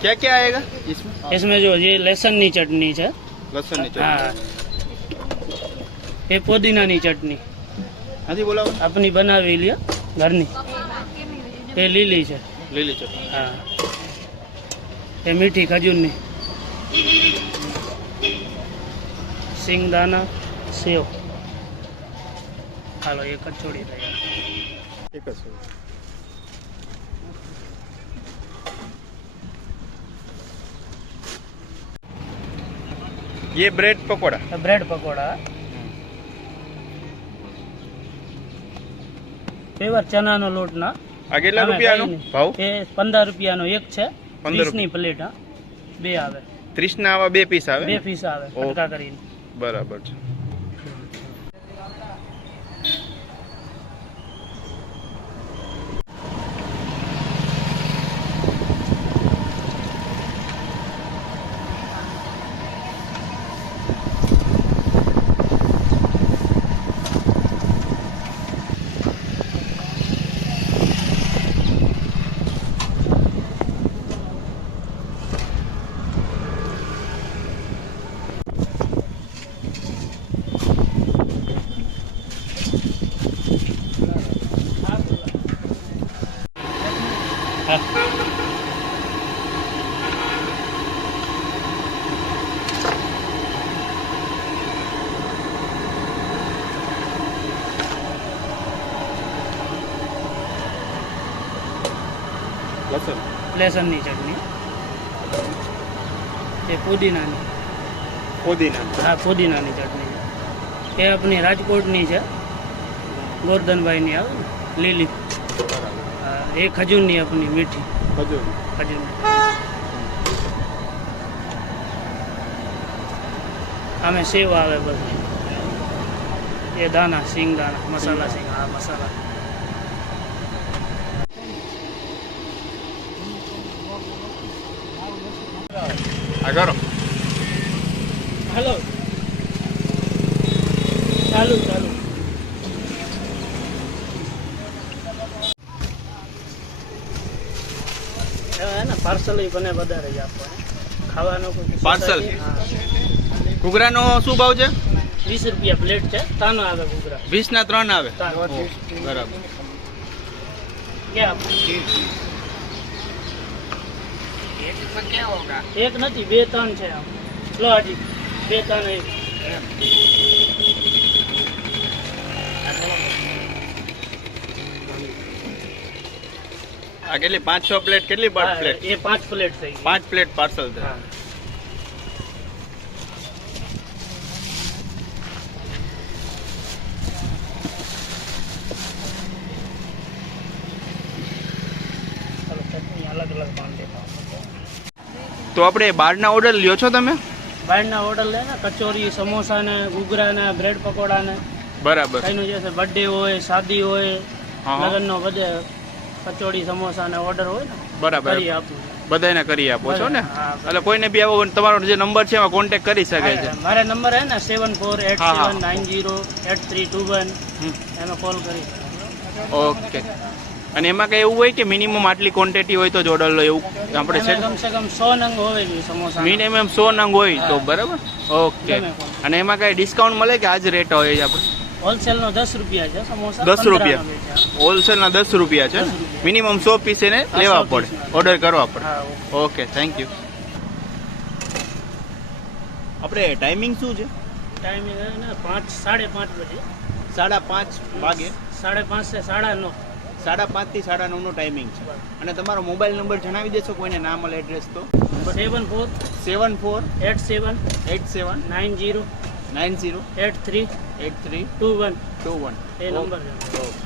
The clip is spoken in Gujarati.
क्या क्या आएगा इसमें? इसमें जो ये लहसुन ની ચટણી છે, લસણ ની હા, ये पुदीना ની ચટણી નથી બોલાવો, अपनी બનાવેલી ઘરની, ये લીલી છે, લીલી ચટણી, હા, ये મીઠી ખજૂરની, સિંગદાણા, સેવ. હાલો એ કચોડી તૈયાર. એક જ ये ब्रेड पकोड़ा, ब्रेड पकोड़ा પેવર ચનાનો લોટ ના. આ કેટલા રૂપિયાનો ભાવ? એ 15 રૂપિયાનો એક છે, 30 ની પ્લેટ, હા, બે આવે. 30 ના આવા બે પીસ આવે, બે પીસ આવે કટકા કરીને. બરાબર છે. લસણની ચટણી, એ પુદીનાની, હા, પુદીનાની ચટણી છે, એ આપણી રાજકોટની છે, ગોરધનભાઈની આવે ને લીલી, એ ખજૂરની આપણી મીઠી ખજૂરની. આમે સેવ આવે બધી, એ દાણા, સિંગદાણા, મસાલા સિંગ, હા, મસાલા. આગળ हेलो, चालू चालू. પાર્સલ બને વધારે જ આપવા ખાવાનો પાર્સલ. ઘૂઘરાનો શું ભાવ છે? 20 રૂપિયા પ્લેટ છે, તાનો આવે ઘૂઘરા, 20 ના 3 આવે, બરાબર. એક નથી, 2-3 છે. આમ લો હજી 2-3 આ કેટલી 500 પ્લેટ કેટલી પ્લેટ? એ 5 પ્લેટ થઈ ગઈ, 5 પ્લેટ પાર્સલ છે. અલગ અલગ બાંધે. તો આપણે બહારના ઓર્ડર લ્યો છો તમે? બહારના ઓર્ડર લે ને, કચોરી, સમોસા ને, ઘૂઘરા ને, બ્રેડ પકોડા ને, બરાબર. કઈનું જે છે, બર્થડે હોય, શાદી હોય, લગ્ન નો બધે કચોરી સમોસા ને ઓર્ડર હોય ને, બરાબર, કરી આપું, બધાને કરી આપો છો ને? એટલે કોઈને બી આવો તમારો જે નંબર છે એમાં કોન્ટેક્ટ કરી શકે છે. મારો નંબર હે ને 7487908321, એમાં કોલ કરી. ઓકે. અને એમાં કઈ એવું હોય કે મિનિમમ આટલી ક્વોન્ટિટી હોય તો જ ઓર્ડર લો એવું આપણે છે? કમસે કમ 100 નંગ હોય સમોસા, મિનિમમ 100 નંગ હોય તો બરાબર. ઓકે. અને એમાં કઈ ડિસ્કાઉન્ટ મળે કે આજ રેટ હોય આપણે? હોલસેલ નો 10 રૂપિયા છે સમોસા, 10 રૂપિયા હોલસેલ ના 10 રૂપિયા છે. મિનિમમ 100 પીસ એને લેવા પડે, ઓર્ડર કરવા પડે. Okay, thank you. આપણે ટાઈમિંગ શું છે? ટાઈમિંગ હે ને 5-5:30 બજે, 5:30 વાગે, 5:30 से 9:30, 5:30 થી 9:30 ટાઈમિંગ છે. અને તમારો મોબાઈલ નંબર જણાવી દેશો કોઈને ના મળે એડ્રેસ તો? 7487 90 90 83 83 21 21. એ નંબર છે. ઓકે.